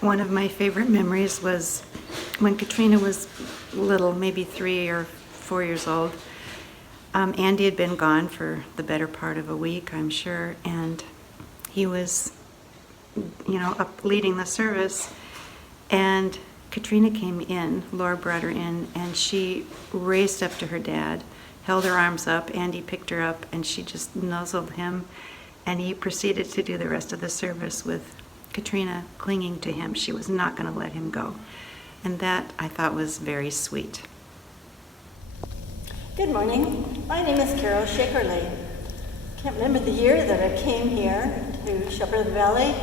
One of my favorite memories was when Katrina was little, maybe 3 or 4 years old. Andy had been gone for the better part of a week, I'm sure, and he was, up leading the service. And Katrina came in, Laura brought her in, and she raced up to her dad, held her arms up. Andy picked her up, and she just nuzzled him, and he proceeded to do the rest of the service with Katrina clinging to him. She was not going to let him go. And that, I thought, was very sweet. Good morning. My name is Carol Shakerly. Can't remember the year that I came here to Shepherd of the Valley.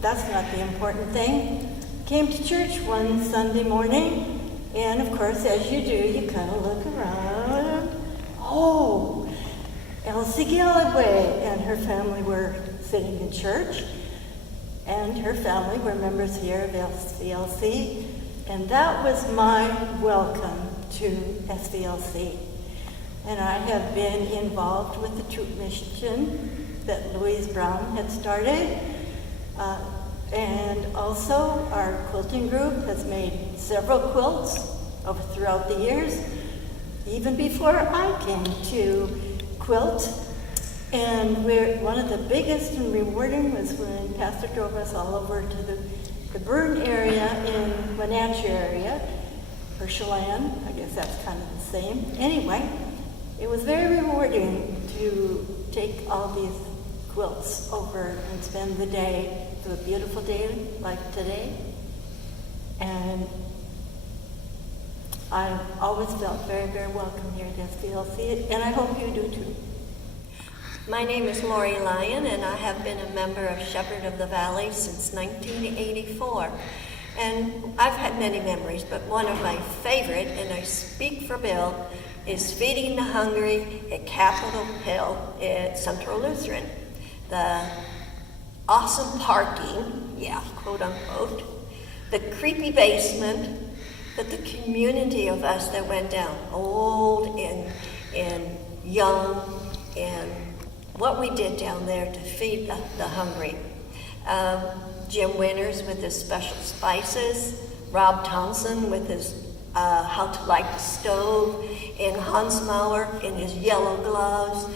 That's not the important thing. Came to church one Sunday morning, and of course, as you do, you kind of look around. Oh, Elsie Galloway and her family were sitting in church, and her family were members here of SVLC, and that was my welcome to SVLC. And I have been involved with the troop mission that Louise Brown had started. And also our quilting group has made several quilts throughout the years, even before I came to quilt. And one of the biggest and rewarding was when Pastor drove us all over to the burn area in Wenatchee area, or Chelan, I guess that's kind of the same. Anyway, it was very rewarding to take all these quilts over and spend the day, a beautiful day like today. And I've always felt very, very welcome here at SVLC, and I hope you do too. My name is Lori Lyon, and I have been a member of Shepherd of the Valley since 1984. And I've had many memories, but one of my favorite, and I speak for Bill, is feeding the hungry at Capitol Hill at Central Lutheran. The awesome parking, yeah, quote unquote, the creepy basement, but the community of us that went down, old and young, and what we did down there to feed the hungry. Jim Winters with his special spices, Rob Thompson with his how to light the stove, and Hans Mauer in his yellow gloves,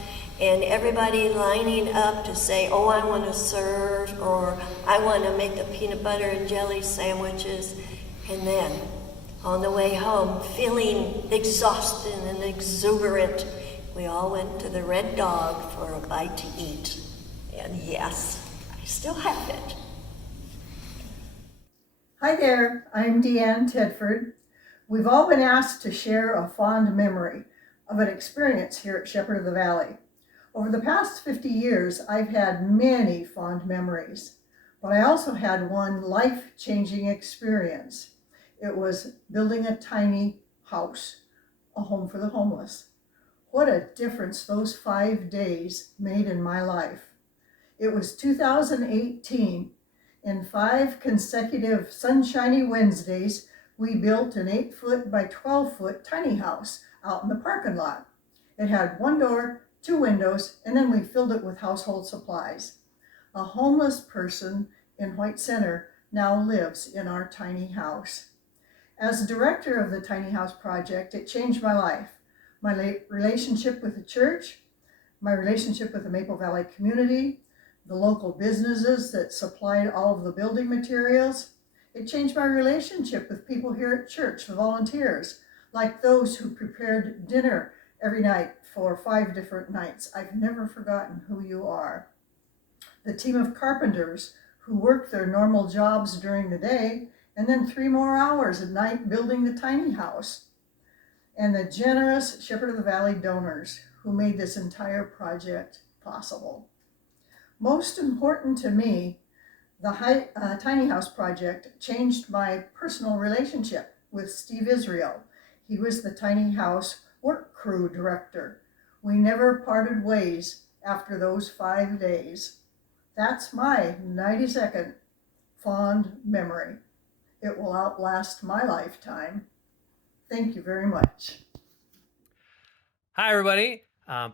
and everybody lining up to say, oh, I want to serve, or I want to make the peanut butter and jelly sandwiches. And then on the way home, feeling exhausted and exuberant, we all went to the Red Dog for a bite to eat. And yes, I still have it. Hi there, I'm Deanne Tedford. We've all been asked to share a fond memory of an experience here at Shepherd of the Valley. Over the past 50 years, I've had many fond memories, but I also had one life-changing experience. It was building a tiny house, a home for the homeless. What a difference those 5 days made in my life. It was 2018. In 5 consecutive sunshiny Wednesdays, we built an 8-foot by 12-foot tiny house out in the parking lot. It had 1 door, 2 windows, and then we filled it with household supplies. A homeless person in White Center now lives in our tiny house. As director of the Tiny House Project, it changed my life, my relationship with the church, my relationship with the Maple Valley community, the local businesses that supplied all of the building materials. It changed my relationship with people here at church, the volunteers, like those who prepared dinner every night for 5 different nights. I've never forgotten who you are. The team of carpenters who worked their normal jobs during the day and then 3 more hours at night building the tiny house. And the generous Shepherd of the Valley donors who made this entire project possible. Most important to me, the Tiny House Project changed my personal relationship with Steve Israel. He was the Tiny House work crew director. We never parted ways after those 5 days. That's my 92nd fond memory. It will outlast my lifetime. Thank you very much. Hi, everybody.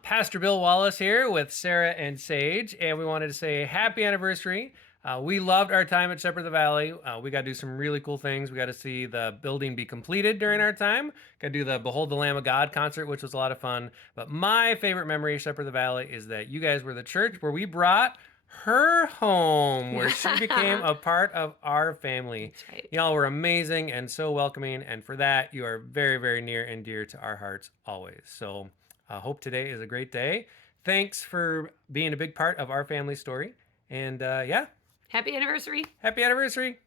Pastor Bill Wallace here with Sarah and Sage, and we wanted to say happy anniversary We loved our time at Shepherd of the Valley. We got to do some really cool things. We got to see the building be completed during our time. Got to do the Behold the Lamb of God concert, which was a lot of fun. But my favorite memory of Shepherd of the Valley is that you guys were the church where we brought her home, where she became a part of our family. That's right. Y'all were amazing and so welcoming, and for that, you are very, very near and dear to our hearts always. So I hope today is a great day. Thanks for being a big part of our family story. And yeah, Happy anniversary. happy anniversary.